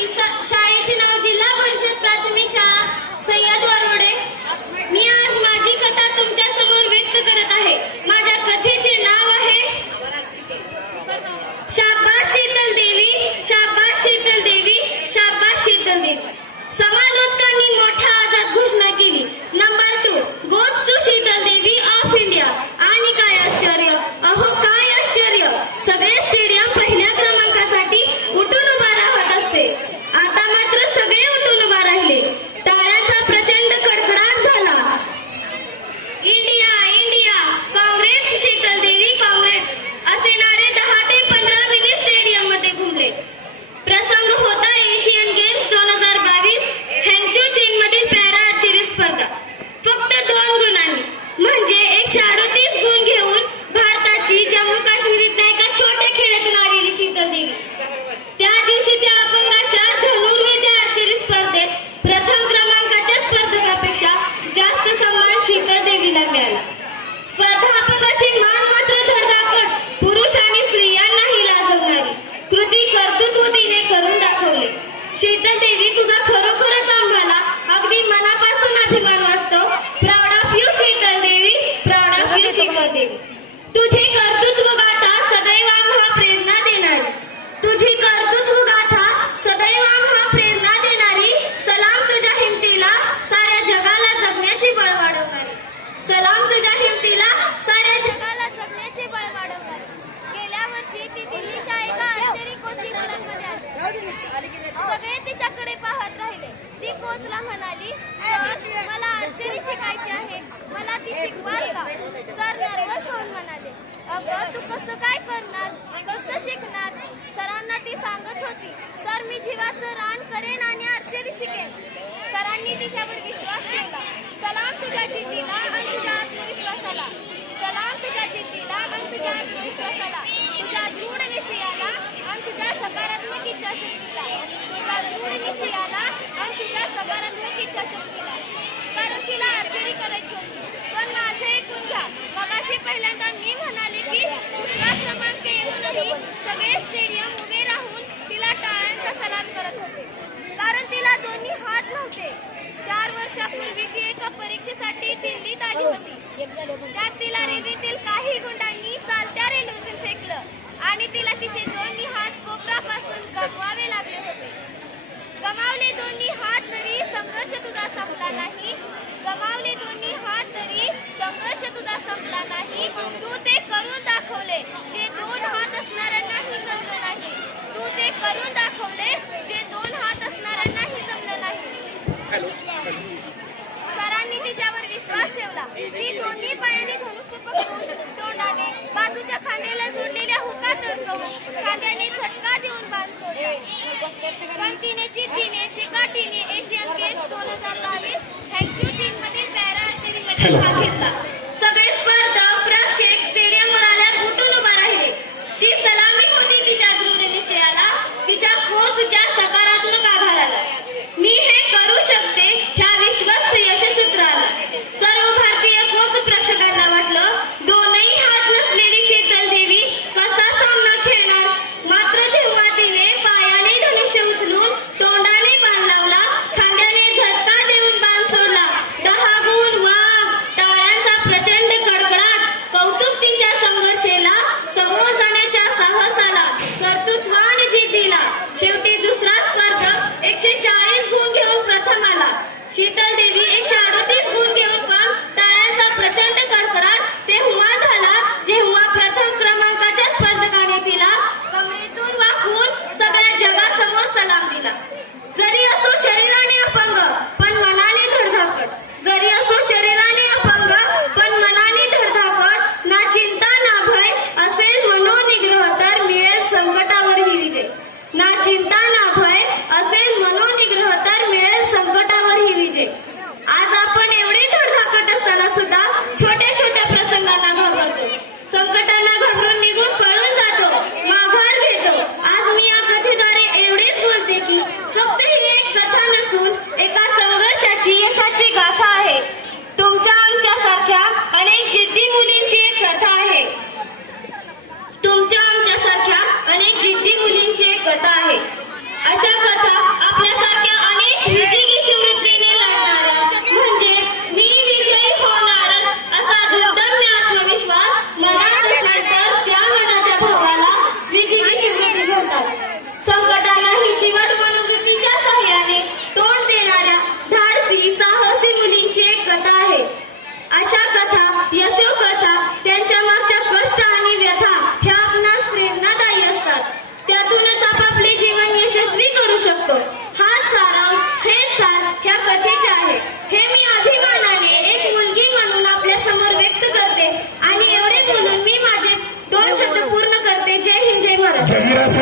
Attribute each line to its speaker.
Speaker 1: शाळेचे नाव जिल्हा परिषद प्राथमिक शाळा सह्याद वरोडे मी आज माझी कथा तुमच्या व्यक्त करत आहे माझ्या कथेचे नाव आहे शाबा शीतल देवी शाबा शीतल देवी शाबा शीतल देवी सगळे तिच्याकडे पाहत राहिले. ती कोचला म्हणाली सर मला आर्चरी शिकायची आहे. मला ती शिकवाल का? सर नर्वस होऊन म्हणाले अगं तू कसं काय करणार? कसं शिकणार? सरांना ती सांगत होती सर मी जीवाचं रान करेन आणि आर्चरी शिकेन. सरांनी तिच्यावर विश्वास ठेवला सलाम तुझ्या जिद्दीला आणि तुझ्या आत्मविश्वासाला. सलाम तुझ्या जिद्दीला आणि तुझ्या आत्मविश्वासाला. तुझ्या दृढ निश्चयाला आणि तुझ्या सकारात्मक इच्छाशक्तीला तुझ्या दृढ निश्चयाला आणि तुझ्या सकारात्मक इच्छाशक्तीला कारण तिला आर्चरी करायची होती. पण माझं ऐकून घ्या. मगाशी पहिल्यांदा मी म्हणाले की दुसरा क्रमांक येऊनही सगळे स्टेडियम उभे राहून तिला टाळ्यांचा सलाम करत होते. कारण तिला दोन्ही हात नव्हते. चार वर्षापूर्वी ती एका परीक्षेसाठी दिल्लीत आली होती. त्यात तिला रेल्वेतील काही गुंडांनी चालत्या रेल्वेतून फेकलं आणि तिला तिचे दोन्ही हात कोपरापासून गमवावे लागले होते. गमावले दोन्ही हात तरी संघर्ष तुझा संपला नाही. गमावले दोन्ही हात तरी संघर्ष तुझा संपला नाही. तू ते करून दाखवले जे दोन हात असणाऱ्यांनाही जमलं नाही. तू ते करून दाखवले जे दोन हात असणाऱ्यांनाही जमलं नाही. सरांनी तिच्यावर विश्वास ठेवला. ती दोन्ही पायाने धनुष्य पकडून घेतला देवी एकशे अडोतीस गुण घेऊन अशा कथा Gracias.